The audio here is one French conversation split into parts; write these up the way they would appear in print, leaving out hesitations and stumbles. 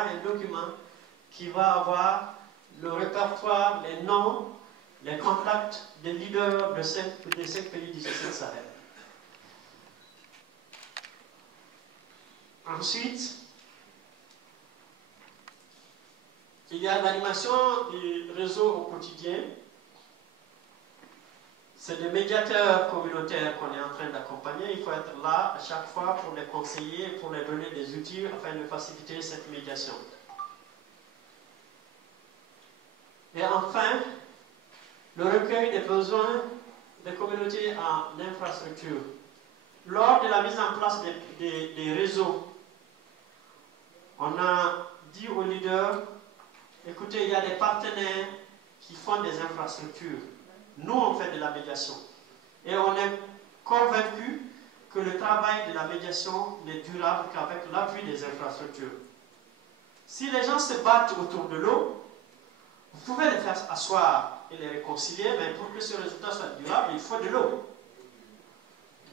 aura un document qui va avoir le répertoire, les noms, les contacts des leaders de 5 pays du G7 Sahel. Ensuite, il y a l'animation du réseau au quotidien. C'est des médiateurs communautaires qu'on est en train d'accompagner. Il faut être là à chaque fois pour les conseiller et pour les donner des outils afin de faciliter cette médiation. Et enfin, le recueil des besoins des communautés en infrastructure. Lors de la mise en place des réseaux, on a dit aux leaders, écoutez, il y a des partenaires qui font des infrastructures. Nous, on fait de la médiation. Et on est convaincus que le travail de la médiation n'est durable qu'avec l'appui des infrastructures. Si les gens se battent autour de l'eau, vous pouvez les faire asseoir et les réconcilier, mais pour que ce résultat soit durable, il faut de l'eau.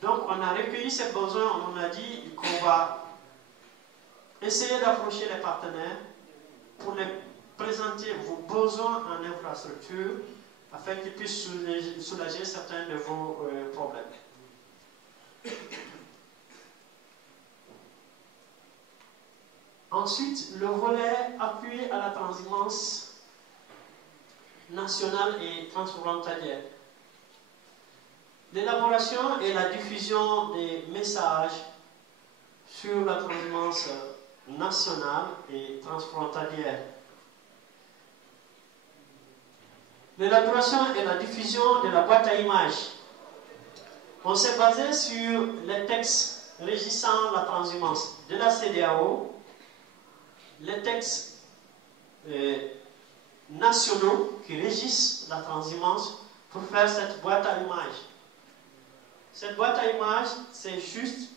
Donc, on a recueilli ces besoins, on a dit qu'on va essayer d'approcher les partenaires pour les présenter vos besoins en infrastructure afin qu'ils puissent soulager certains de vos problèmes. Ensuite, le volet appui à la transhumance nationale et transfrontalière. L'élaboration et la diffusion des messages sur la transhumance nationale et transfrontalière. L'élaboration et la diffusion de la boîte à images. On s'est basé sur les textes régissant la transhumance de la CEDEAO, les textes nationaux qui régissent la transhumance pour faire cette boîte à images. Cette boîte à images, c'est juste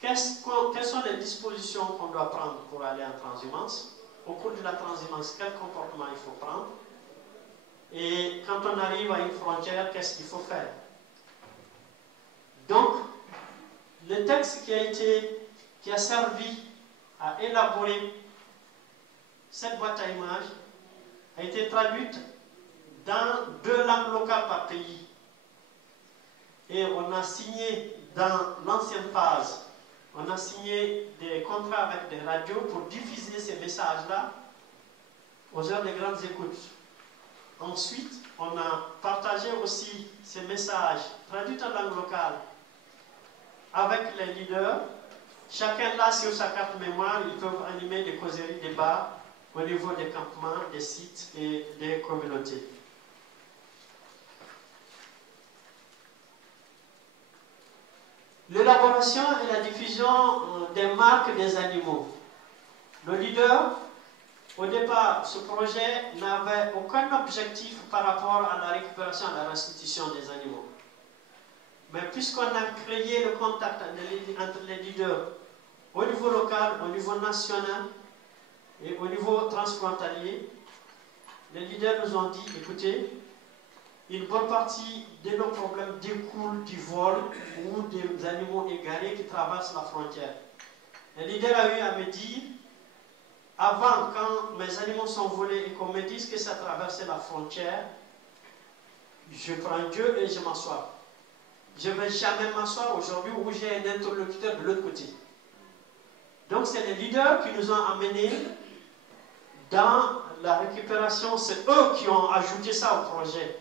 quelles sont les dispositions qu'on doit prendre pour aller en transhumance. Au cours de la transhumance, quel comportement il faut prendre. Et quand on arrive à une frontière, qu'est-ce qu'il faut faire? Donc, le texte qui a servi à élaborer cette boîte à images a été traduite dans 2 langues locales par pays. Et on a signé dans l'ancienne phase, on a signé des contrats avec des radios pour diffuser ces messages-là aux heures des grandes écoutes. Ensuite, on a partagé aussi ces messages traduits en langue locale avec les leaders. Chacun là, sur sa carte mémoire, ils peuvent animer des causeries, des débats au niveau des campements, des sites et des communautés. L'élaboration et la diffusion des marques des animaux. Le leader, au départ, ce projet n'avait aucun objectif par rapport à la récupération et à la restitution des animaux. Mais puisqu'on a créé le contact entre les leaders au niveau local, au niveau national et au niveau transfrontalier, les leaders nous ont dit, écoutez, une bonne partie de nos problèmes découlent du vol ou des animaux égarés qui traversent la frontière. Le leader a eu à me dire, avant, quand mes animaux sont volés et qu'on me dise que ça traversait la frontière, je prends Dieu et je m'assois. Je ne vais jamais m'asseoir aujourd'hui où j'ai un interlocuteur de l'autre côté. Donc c'est les leaders qui nous ont amenés dans la récupération. C'est eux qui ont ajouté ça au projet.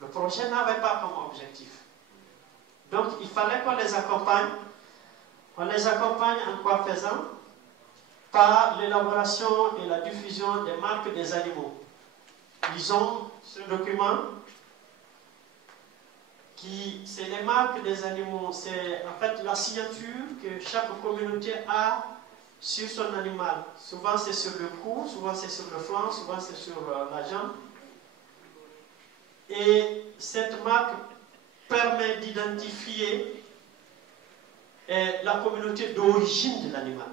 Le projet n'avait pas comme objectif. Donc il fallait qu'on les accompagne. On les accompagne en quoi faisant? Par l'élaboration et la diffusion des marques des animaux. Ils ont ce document qui, c'est les marques des animaux, c'est en fait la signature que chaque communauté a sur son animal. Souvent c'est sur le cou, souvent c'est sur le flanc, souvent c'est sur la jambe. Et cette marque permet d'identifier la communauté d'origine de l'animal.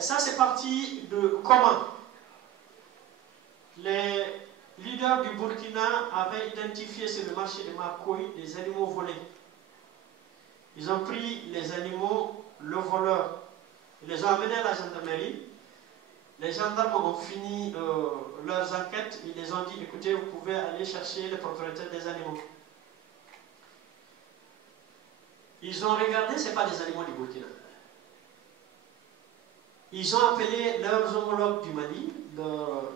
Ça, c'est parti de comment les leaders du Burkina avaient identifié sur le marché de Marcoy des animaux volés. Ils ont pris les animaux, le voleur Ils les ont amenés à la gendarmerie. Les gendarmes ont fini leurs enquêtes. Ils les ont dit, écoutez, vous pouvez aller chercher les propriétaires des animaux. Ils ont regardé, ce n'est pas des animaux du Burkina. Ils ont appelé leurs homologues du Mali,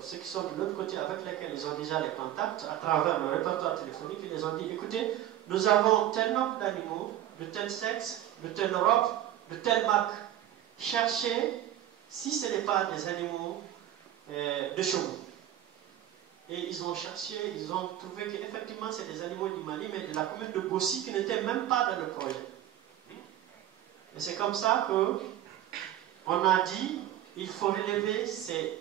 ceux qui sont de l'autre côté avec lesquels ils ont déjà les contacts à travers le répertoire téléphonique. Ils les ont dit, écoutez, nous avons tel nombre d'animaux, de tel sexe, de telle robe, de telle marque. Cherchez si ce n'est pas des animaux de chevaux. Et ils ont cherché, ils ont trouvé qu'effectivement c'est des animaux du Mali, mais de la commune de Bossi qui n'étaient même pas dans le projet. Et c'est comme ça que on a dit, il faut relever ces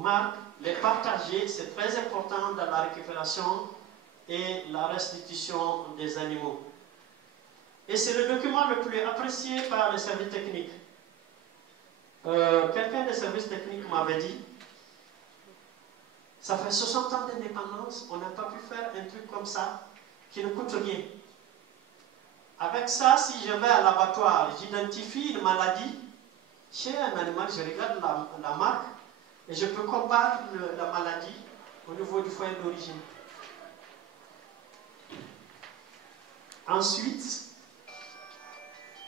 marques, les partager, c'est très important dans la récupération et la restitution des animaux. Et c'est le document le plus apprécié par les services techniques. Quelqu'un des services techniques m'avait dit, ça fait 60 ans d'indépendance, on n'a pas pu faire un truc comme ça qui ne coûte rien. Avec ça, si je vais à l'abattoir, j'identifie une maladie, chez un animal, je regarde la marque et je peux combattre la maladie au niveau du foyer d'origine. Ensuite,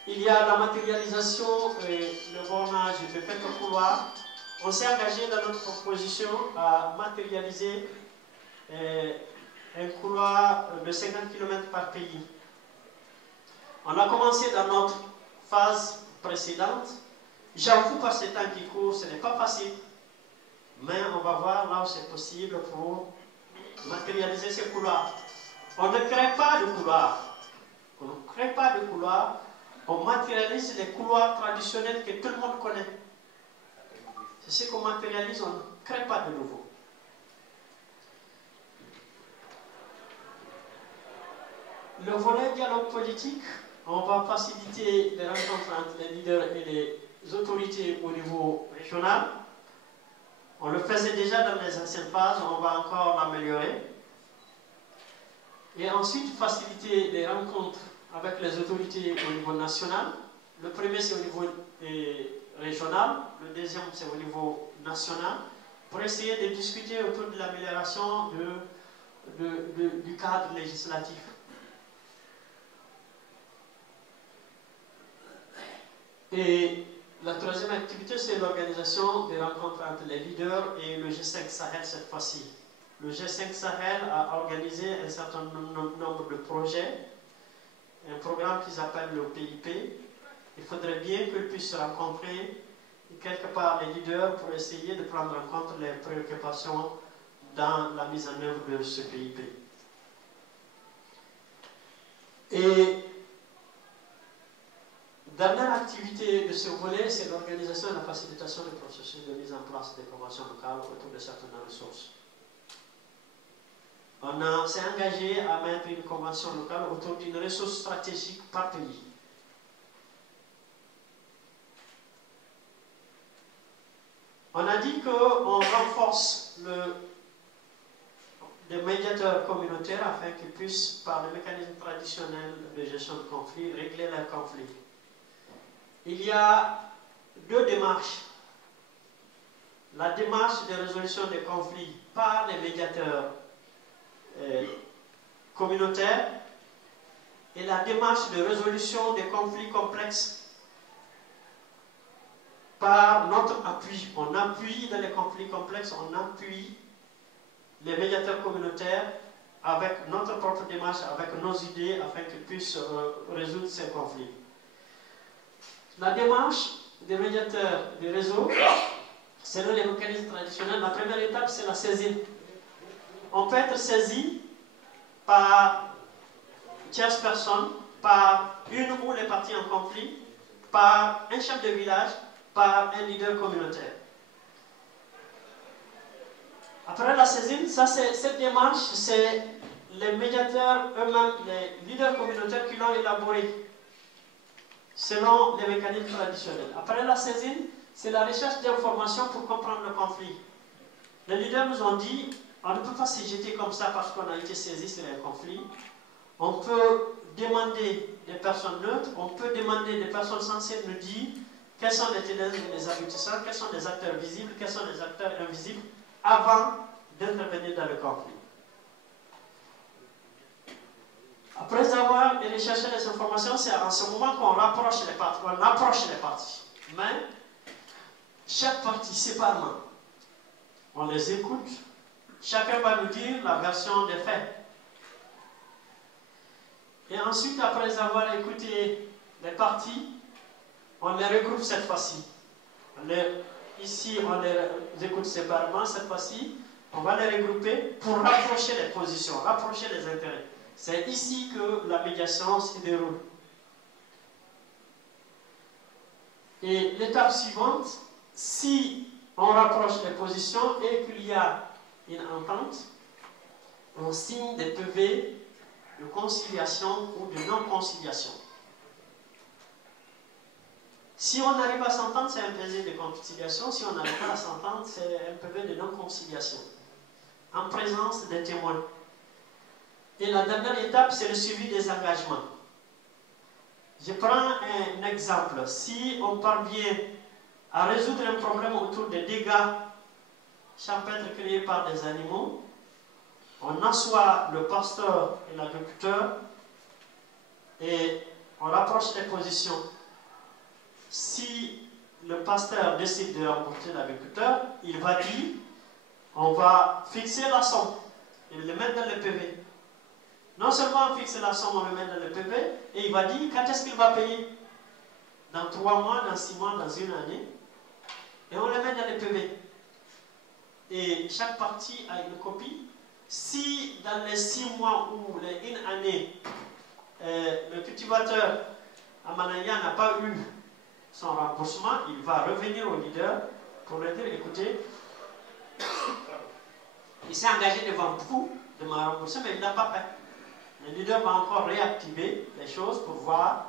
il y a la matérialisation et le bornage de quelques couloirs. On s'est engagé dans notre proposition à matérialiser un couloir de 50 km par pays. On a commencé dans notre phase précédente. J'avoue, par ces temps qui courent, ce n'est pas facile, mais on va voir là où c'est possible pour matérialiser ces couloirs. On ne crée pas de couloirs. On ne crée pas de couloirs. On matérialise les couloirs traditionnels que tout le monde connaît. C'est ce qu'on matérialise, on ne crée pas de nouveau. Le volet dialogue politique, on va faciliter les rencontres entre les leaders et les autorités au niveau régional. On le faisait déjà dans les anciennes phases, on va encore l'améliorer. Et ensuite, faciliter les rencontres avec les autorités au niveau national. Le premier, c'est au niveau régional. Le deuxième, c'est au niveau national. Pour essayer de discuter autour de l'amélioration du cadre législatif. Et la troisième activité, c'est l'organisation des rencontres entre les leaders et le G5 Sahel cette fois-ci. Le G5 Sahel a organisé un certain nombre de projets, un programme qu'ils appellent le PIP. Il faudrait bien qu'ils puissent se rencontrer quelque part les leaders pour essayer de prendre en compte les préoccupations dans la mise en œuvre de ce PIP. Et dernière activité de ce volet, c'est l'organisation et la facilitation du processus de mise en place des conventions locales autour de certaines ressources. On s'est engagé à mettre une convention locale autour d'une ressource stratégique par pays. On a dit qu'on renforce les médiateurs communautaires afin qu'ils puissent, par le mécanisme traditionnel de gestion de conflits, régler leurs conflits. Il y a deux démarches. La démarche de résolution des conflits par les médiateurs communautaires et la démarche de résolution des conflits complexes par notre appui. On appuie dans les conflits complexes, on appuie les médiateurs communautaires avec notre propre démarche, avec nos idées afin qu'ils puissent résoudre ces conflits. La démarche des médiateurs du réseau, selon les mécanismes traditionnels, la première étape, c'est la saisine. On peut être saisi par tierce personne, par une ou les parties en conflit, par un chef de village, par un leader communautaire. Après la saisine, cette démarche, c'est les médiateurs eux-mêmes, les leaders communautaires qui l'ont élaborée selon les mécanismes traditionnels. Après la saisine, c'est la recherche d'informations pour comprendre le conflit. Les leaders nous ont dit, on ne peut pas se jeter comme ça parce qu'on a été saisi sur un conflit. On peut demander des personnes neutres, on peut demander des personnes censées nous dire quels sont les tenants et les aboutissants, quels sont les acteurs visibles, quels sont les acteurs invisibles, avant d'intervenir dans le conflit. Après avoir recherché les informations, c'est en ce moment qu'on rapproche les parties, on approche les parties. Mais chaque partie séparément, on les écoute, chacun va nous dire la version des faits. Et ensuite, après avoir écouté les parties, on les regroupe cette fois-ci. Ici, on les écoute séparément, cette fois-ci, on va les regrouper pour rapprocher les positions, rapprocher les intérêts. C'est ici que la médiation se déroule. Et l'étape suivante, si on rapproche les positions et qu'il y a une entente, on signe des PV de conciliation ou de non-conciliation. Si on arrive à s'entendre, c'est un PV de conciliation. Si on n'arrive pas à s'entendre, c'est un PV de non-conciliation, en présence des témoins. Et la dernière étape, c'est le suivi des engagements. Je prends un exemple. Si on parvient à résoudre un problème autour des dégâts champêtres créés par des animaux, on assoit le pasteur et l'agriculteur et on rapproche les positions. Si le pasteur décide de rembourser l'agriculteur, il va dire on va fixer la somme et le mettre dans le PV. Non seulement on fixe la somme, on le met dans le PV, et il va dire quand est-ce qu'il va payer. Dans 3 mois, dans 6 mois, dans une année. Et on le met dans le PV. Et chaque partie a une copie. Si dans les 6 mois ou les 1 année, le cultivateur à Manaya n'a pas eu son remboursement, il va revenir au leader pour lui dire écoutez, il s'est engagé devant vous de me rembourser, mais il n'a pas fait. Le leader va encore réactiver les choses pour voir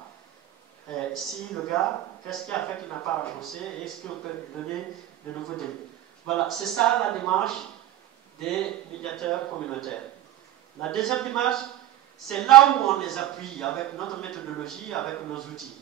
si le gars, qu'est-ce qui a fait qu'il n'a pas remboursé et est-ce qu'on peut lui donner de nouveaux délais. Voilà, c'est ça la démarche des médiateurs communautaires. La deuxième démarche, c'est là où on les appuie avec notre méthodologie, avec nos outils.